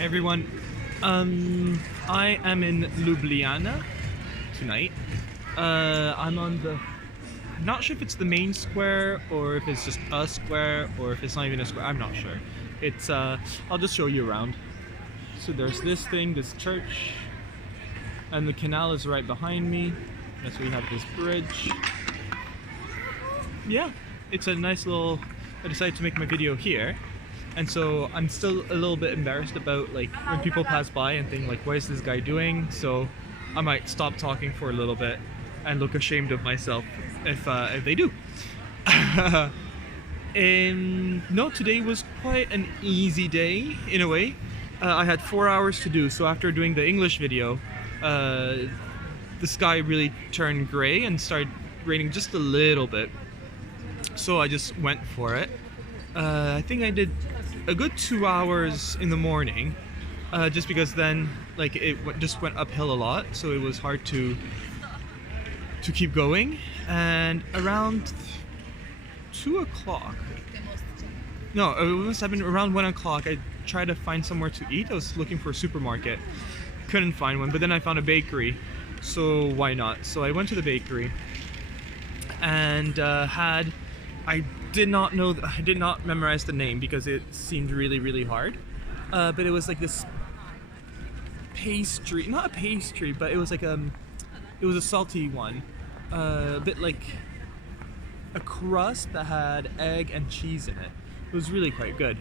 Hi everyone. I am in Ljubljana tonight. I'm on the. I'm not sure if it's the main square or if it's just a square or if it's not even a square. I'm not sure. It's. I'll just show you around. So there's this thing, this church, and the canal is right behind me. That's where we have this bridge. Yeah, it's a nice little. I decided to make my video here. And so I'm still a little bit embarrassed about like when people pass by and think like, what is this guy doing? So I might stop talking for a little bit and look ashamed of myself if they do. No, today was quite an easy day in a way. I had 4 hours to do, so after doing the English video, the sky really turned gray and started raining just a little bit. So I just went for it. I think I did a good 2 hours in the morning, just because then like it just went uphill a lot, so it was hard to keep going. And around 2 o'clock, no, it must have been around 1 o'clock, I tried to find somewhere to eat. I was looking for a supermarket, couldn't find one, but then I found a bakery, so why not? So I went to the bakery and I did not memorize the name because it seemed really hard, but it was like this pastry, not a pastry, but it was like it was a salty one, a bit like a crust that had egg and cheese in it. It was really quite good.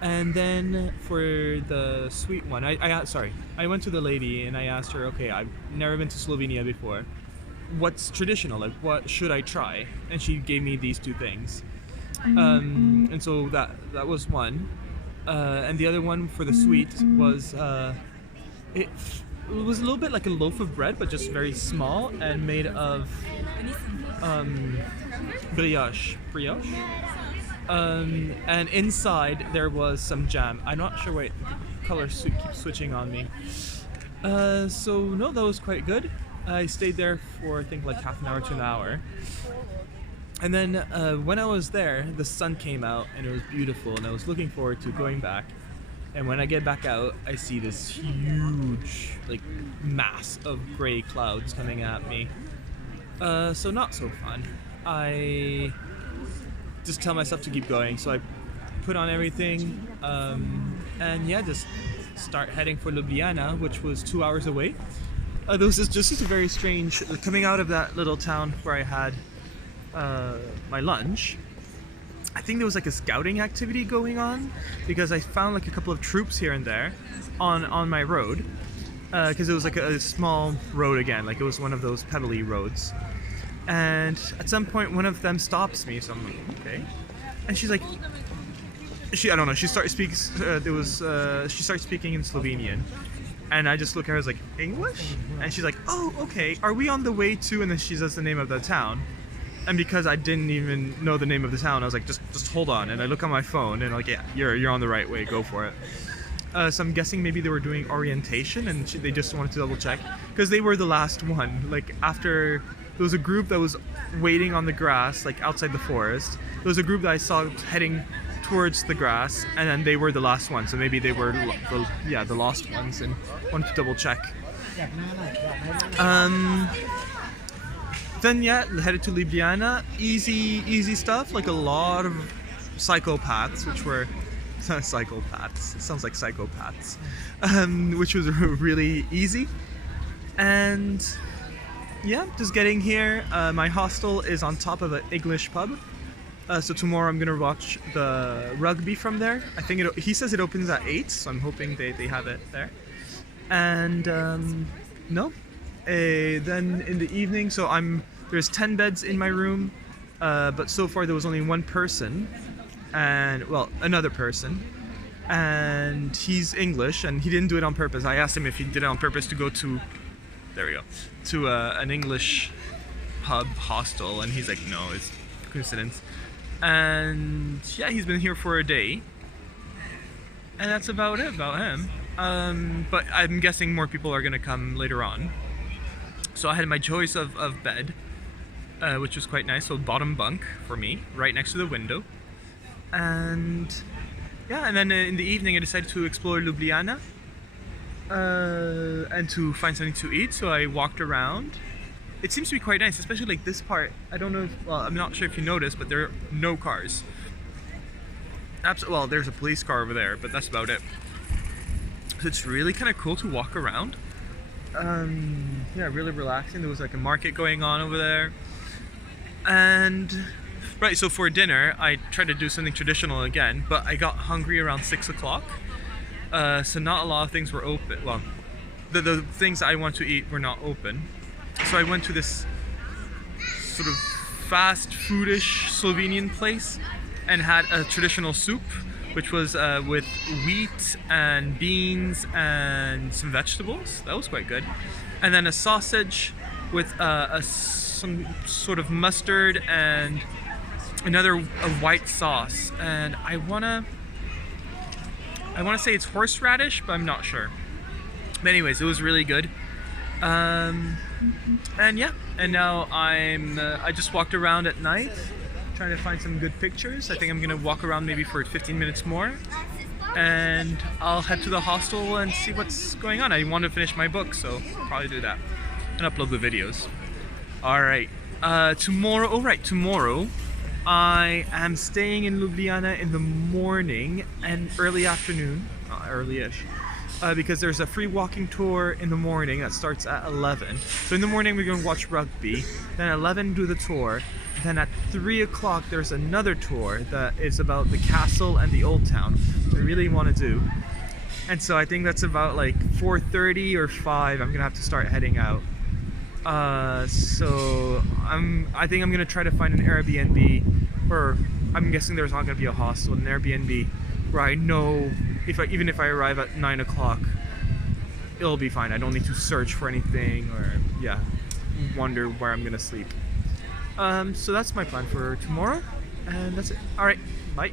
And then for the sweet one, I went to the lady and I asked her, okay, I've never been to Slovenia before, what's traditional, like what should I try? And she gave me these two things. And so that was one, and the other one for the sweet was it was a little bit like a loaf of bread, but just very small and made of brioche, and inside there was some jam. I'm not sure why color keeps switching on me. So no, that was quite good. I stayed there for I think like half an hour to an hour. And then when I was there, the sun came out and it was beautiful, and I was looking forward to going back. And when I get back out, I see this huge like mass of gray clouds coming at me. So not so fun. I just tell myself to keep going, so I put on everything, and yeah, just start heading for Ljubljana, which was 2 hours away. There was just a very strange, coming out of that little town where I had my lunch. I think there was like a scouting activity going on, because I found like a couple of troops here and there on my road, because it was like a small road again, like it was one of those pebbly roads. And at some point one of them stops me, so I'm like, okay. And she's like, I don't know, she started speaking in Slovenian. And I just look at her, I was like, English? And she's like, oh, okay, are we on the way to? And then she says the name of the town. And because I didn't even know the name of the town, I was like, just hold on. And I look on my phone and like, yeah, you're on the right way, go for it. So I'm guessing maybe they were doing orientation and they just wanted to double check. Because they were the last one. Like after, there was a group that was waiting on the grass, like outside the forest. There was a group that I saw heading towards the grass, and then they were the last ones, so maybe they were the lost ones, and wanted to double check. Then yeah, headed to Ljubljana. Easy stuff, like a lot of psychopaths, which were psychopaths. It sounds like psychopaths, which was really easy. And yeah, just getting here. My hostel is on top of an English pub. So tomorrow I'm gonna watch the rugby from there. I think he says it opens at 8, so I'm hoping they have it there. And then in the evening, so there's 10 beds in my room, but so far there was only one person, and well, another person, and he's English, and he didn't do it on purpose. I asked him if he did it on purpose to go to, there we go, to an English pub hostel, and he's like, no, it's coincidence. And yeah, he's been here for a day, and that's about it about him. But I'm guessing more people are gonna come later on. So I had my choice of bed, which was quite nice. So bottom bunk for me, right next to the window. And yeah, and then in the evening I decided to explore Ljubljana and to find something to eat. So I walked around. It seems to be quite nice, especially like this part. I don't know if, well, I'm not sure if you noticed, but there are no cars. Well, there's a police car over there, but that's about it. So it's really kind of cool to walk around. Yeah, really relaxing. There was like a market going on over there. And right, so for dinner, I tried to do something traditional again, but I got hungry around 6 o'clock. So not a lot of things were open. Well, the things I want to eat were not open. So I went to this sort of fast foodish Slovenian place and had a traditional soup, which was with wheat and beans and some vegetables. That was quite good. And then a sausage with some sort of mustard and a white sauce. And I wanna say it's horseradish, but I'm not sure. But anyways, it was really good. And yeah, and now I just walked around at night trying to find some good pictures. I think I'm gonna walk around maybe for 15 minutes more, and I'll head to the hostel and see what's going on. I want to finish my book, so I'll probably do that and upload the videos. Alright, tomorrow I am staying in Ljubljana in the morning and early afternoon, early-ish, because there's a free walking tour in the morning that starts at 11. So in the morning we're going to watch rugby, then at 11 do the tour, then at 3 o'clock there's another tour that is about the castle and the old town, which I really want to do. And so I think that's about like 4:30 or 5 I'm going to have to start heading out. So I think I'm going to try to find an Airbnb, or I'm guessing there's not going to be a hostel, an Airbnb where I know even if I arrive at 9 o'clock, it'll be fine. I don't need to search for anything or, yeah, wonder where I'm gonna sleep. So that's my plan for tomorrow, and that's it. Alright, bye.